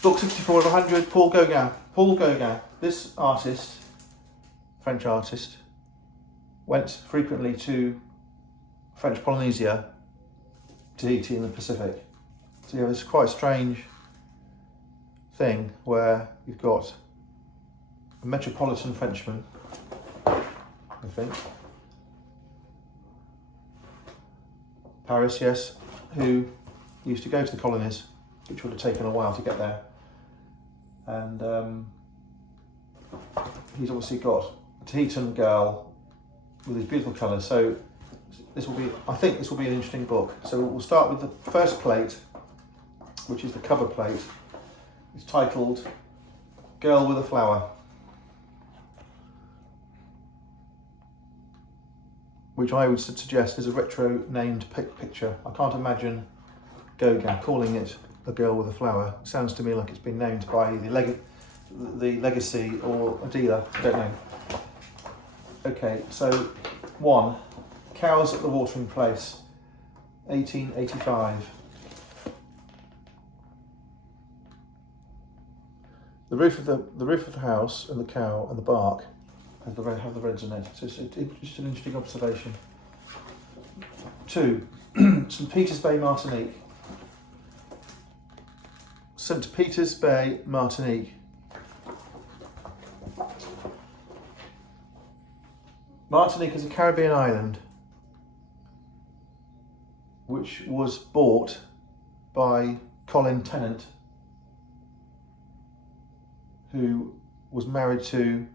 Book 64 of 100, Paul Gauguin. Paul Gauguin, this artist, French artist, went frequently to French Polynesia, Tahiti in the Pacific. So you have this quite strange thing where you've got a metropolitan Frenchman, I think, Paris, yes, who used to go to the colonies, which would have taken a while to get there. And he's obviously got a Tahitian girl with these beautiful colours. So I think this will be an interesting book. So we'll start with the first plate, which is the cover plate. It's titled Girl with a Flower, which I would suggest is a retro named picture. I can't imagine Gauguin calling it A Girl with a Flower. It sounds to me like it's been named by the legacy or a dealer, I don't know. Okay, so 1, Cows at the Watering Place, 1885. The roof of the house and the cow and the bark have the reds in it. So it's just an interesting observation. 2, St. Peter's Bay, Martinique. St. Peter's Bay, Martinique. Martinique is a Caribbean island which was bought by Colin Tennant, who was married to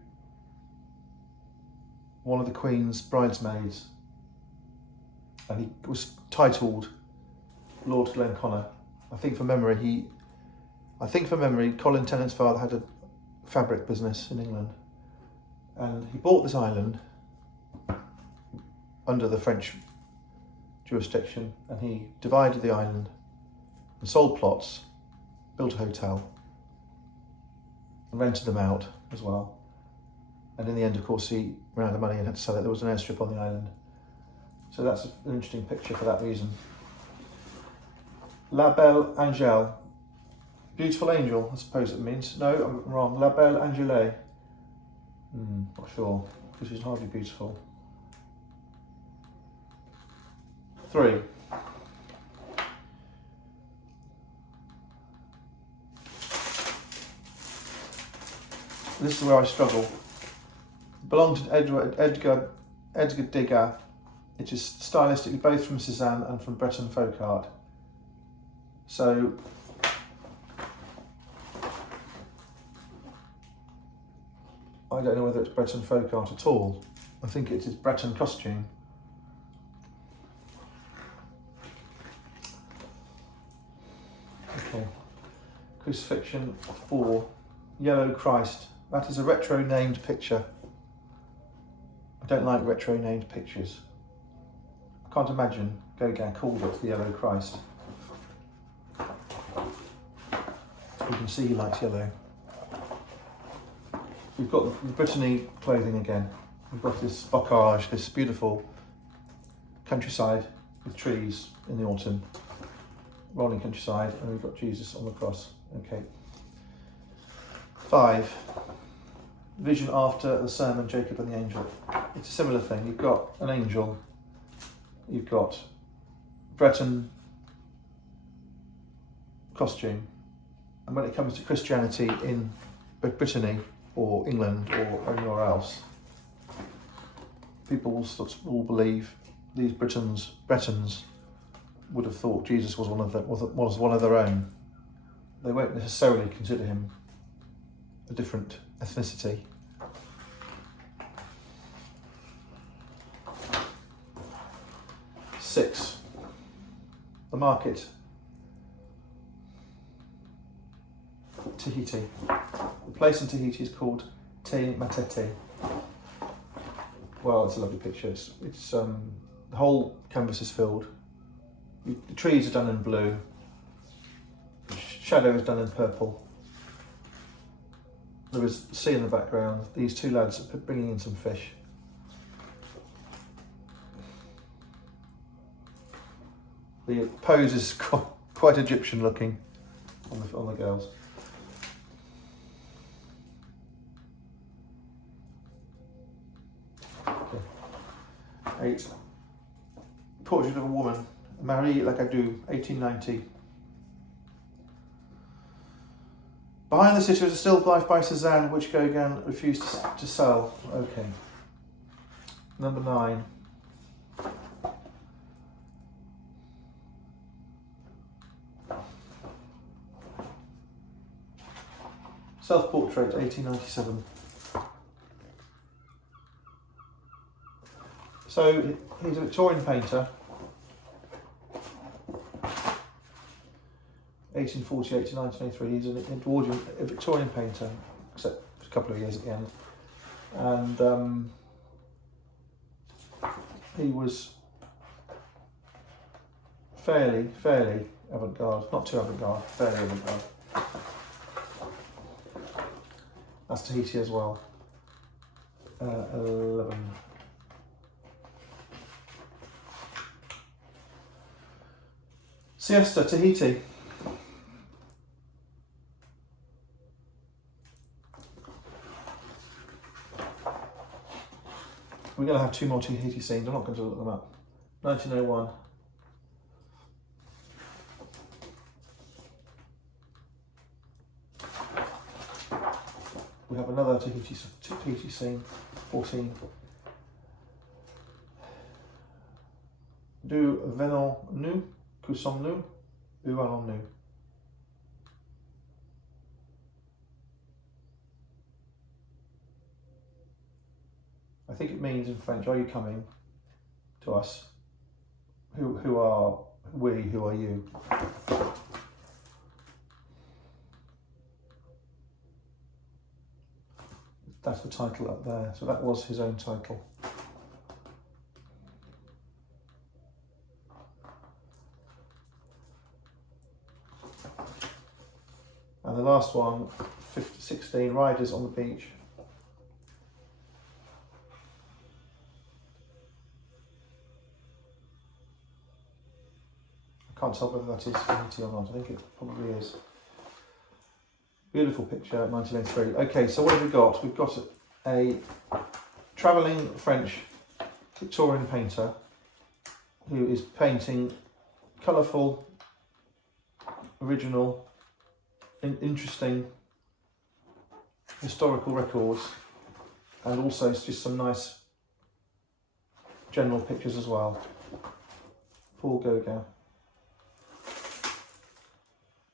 one of the Queen's bridesmaids, and he was titled Lord Glenconner. I think from memory, Colin Tennant's father had a fabric business in England, and he bought this island under the French jurisdiction, and he divided the island and sold plots, built a hotel, and rented them out as well. And in the end, of course, he ran out of money and had to sell it. There was an airstrip on the island. So that's an interesting picture for that reason. La Belle Angèle. Beautiful angel, I suppose it means. No, I'm wrong. La Belle Angèle. Not sure, because she's hardly beautiful. 3. This is where I struggle. It belonged to Edgar Degas. It is stylistically both from Cézanne and from Breton folk art. So I don't know whether it's Breton folk art at all. I think it is Breton costume. Okay. Crucifixion 4. Yellow Christ. That is a retro named picture. I don't like retro named pictures. I can't imagine Gauguin called it the Yellow Christ. You can see he likes yellow. We've got the Brittany clothing again. We've got this bocage, this beautiful countryside with trees in the autumn, rolling countryside, and we've got Jesus on the cross. Okay. 5. Vision after the sermon, Jacob and the angel. It's a similar thing. You've got an angel, you've got Breton costume, and when it comes to Christianity in Brittany or England or anywhere else, people will believe these Bretons would have thought Jesus was one of their own. They won't necessarily consider him a different ethnicity. Six, the market. Tahiti. The place in Tahiti is called Te Matete. Well, it's a lovely picture. It's the whole canvas is filled. The trees are done in blue. The shadow is done in purple. There is the sea in the background. These two lads are bringing in some fish. The pose is quite Egyptian looking on the girls. a portrait of a woman, Marie Lagadou, 1890. Behind the sitter is a still life by Cézanne, which Gauguin refused to sell. Okay. Number 9. Self-portrait, 1897. So he's a Victorian painter, 1848 to 1903. He's an Edwardian, a Victorian painter, except for a couple of years at the end. And he was fairly avant-garde, not too avant-garde, fairly avant-garde. That's Tahiti as well. 11. Siesta, Tahiti. We're going to have 2 more Tahiti scenes. I'm not going to look them up. 1901. We have another Tahiti scene, 14. D'où venons-nous, que sommes-nous, où allons-nous? I think it means in French, are you coming to us? Who are we, who are you? That's the title up there. So that was his own title. And the last one, 16, Riders on the Beach. I can't tell whether that is Tahiti or not. I think it probably is. Beautiful picture, 1903. Okay, so what have we got? We've got a travelling French Victorian painter who is painting colourful, original, interesting historical records, and also just some nice general pictures as well. Paul Gauguin.